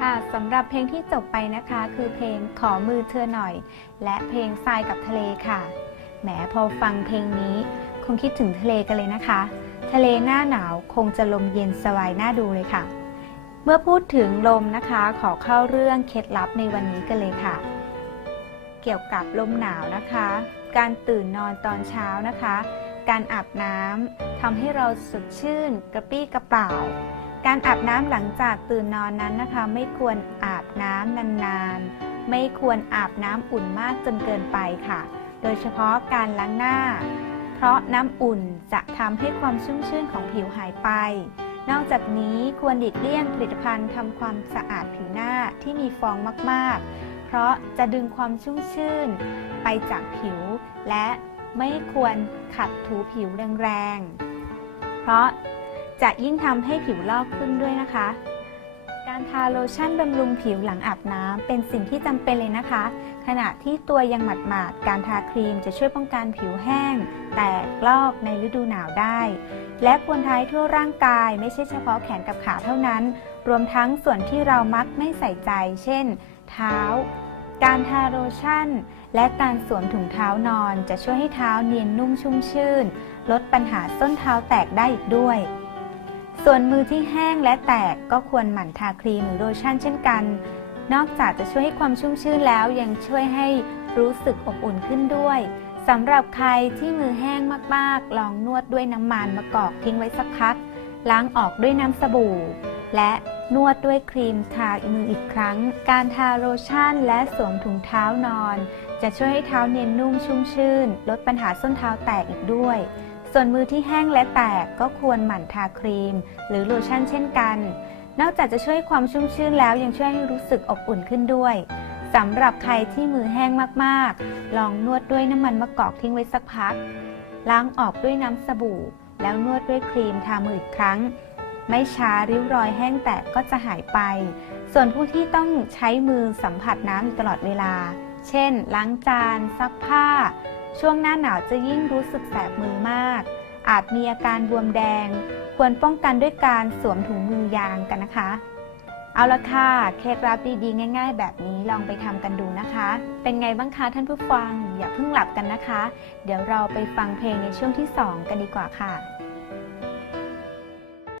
ค่ะสำหรับเพลงที่จบไปนะคะ คือเพลงขอมือเธอหน่อย และเพลงทรายกับทะเลค่ะ แหมพอฟังเพลงนี้ คงคิดถึงทะเลกันเลยนะคะ ทะเลหน้าหนาวคงจะลมเย็นสบายน่าดูเลยค่ะ เมื่อพูดถึงลมนะคะ ขอเข้าเรื่องเคล็ดลับในวันนี้กันเลยค่ะ เกี่ยวกับลมหนาวนะคะ การตื่นนอนตอนเช้านะคะ การอาบน้ำทำให้เราสดชื่นกระปรี้กระเปร่า การอาบน้ำหลังจากตื่นนอนนั้นนะคะ ไม่ควรอาบน้ำนานๆ ไม่ควรอาบน้ำอุ่นมากจนเกินไปค่ะ โดยเฉพาะการล้างหน้า เพราะน้ำอุ่นจะทำให้ความชุ่มชื่นของผิวหายไป นอกจากนี้ควรหลีกเลี่ยงผลิตภัณฑ์ทำความสะอาดผิวหน้าที่มีฟองมากๆ เพราะจะดึงความชุ่มชื่น ไปจากผิว และไม่ควรขัดถูผิวแรงๆ เพราะ จะยิ่งทำให้ผิวลอกขึ้นด้วยนะคะ การทาโลชั่นบำรุงผิวหลังอาบน้ำเป็นสิ่งที่จำเป็นเลยนะคะ ขณะที่ตัวยังหมาดๆการทาครีมจะช่วยป้องกันผิวแห้ง แตกลอกในฤดูหนาวได้ และควรทาทั่วร่างกายไม่ใช่เฉพาะแขนกับขาเท่านั้น รวมทั้งส่วนที่เรามักไม่ใส่ใจ เช่น เท้า การทาโลชั่น และการสวมถุงเท้านอนจะช่วยให้เท้าเนียนนุ่มชุ่มชื่น ลดปัญหาส้นเท้าแตกได้อีกด้วย ส่วนมือที่แห้งและแตกก็ควรหมั่นทาครีมหรือโลชั่นเช่นกัน นอกจากจะช่วยให้ความชุ่มชื่นแล้วยังช่วยให้รู้สึกอบอุ่นขึ้นด้วยสำหรับใครที่มือแห้งมากๆ ลองนวดด้วยน้ำมันมะกอกทิ้งไว้สักพัก ล้างออกด้วยน้ำสบู่ และนวดด้วยครีมทามืออีกครั้ง การทาโลชั่นและสวมถุงเท้านอน จะช่วยให้เท้าเนียนนุ่มชุ่มชื่น ลดปัญหาส้นเท้าแตกอีกด้วย ส่วนมือที่แห้งและแตกก็ควรหมั่นทาครีม หรือโลชั่นเช่นกัน นอกจากจะช่วยความชุ่มชื่นแล้วยังช่วยให้รู้สึกอบอุ่นขึ้นด้วยสำหรับใครที่มือแห้งมากๆ ลองนวดด้วยน้ำมันมะกอกทิ้งไว้สักพัก ล้างออกด้วยน้ำสบู่ แล้วนวดด้วยครีมทามืออีกครั้ง ไม่ช้าริ้วรอยแห้งแตกก็จะหายไป ส่วนผู้ที่ต้องใช้มือสัมผัสน้ำอยู่ตลอดเวลา เช่น ล้างจาน ซักผ้า ช่วงหน้าหนาวจะยิ่งรู้สึกแสบมือมาก อาจมีอาการบวมแดง ควรป้องกันด้วยการสวมถุงมือยางกันนะคะ เอาละค่ะ เคล็ดลับดีๆ ง่าย ๆ แบบนี้ลองไปทำกันดูนะคะ เป็นไงบ้างคะท่านผู้ฟัง อย่าเพิ่งหลับกันนะคะ เดี๋ยวเราไปฟังเพลงในช่วงที่ 2 กันดีกว่าค่ะ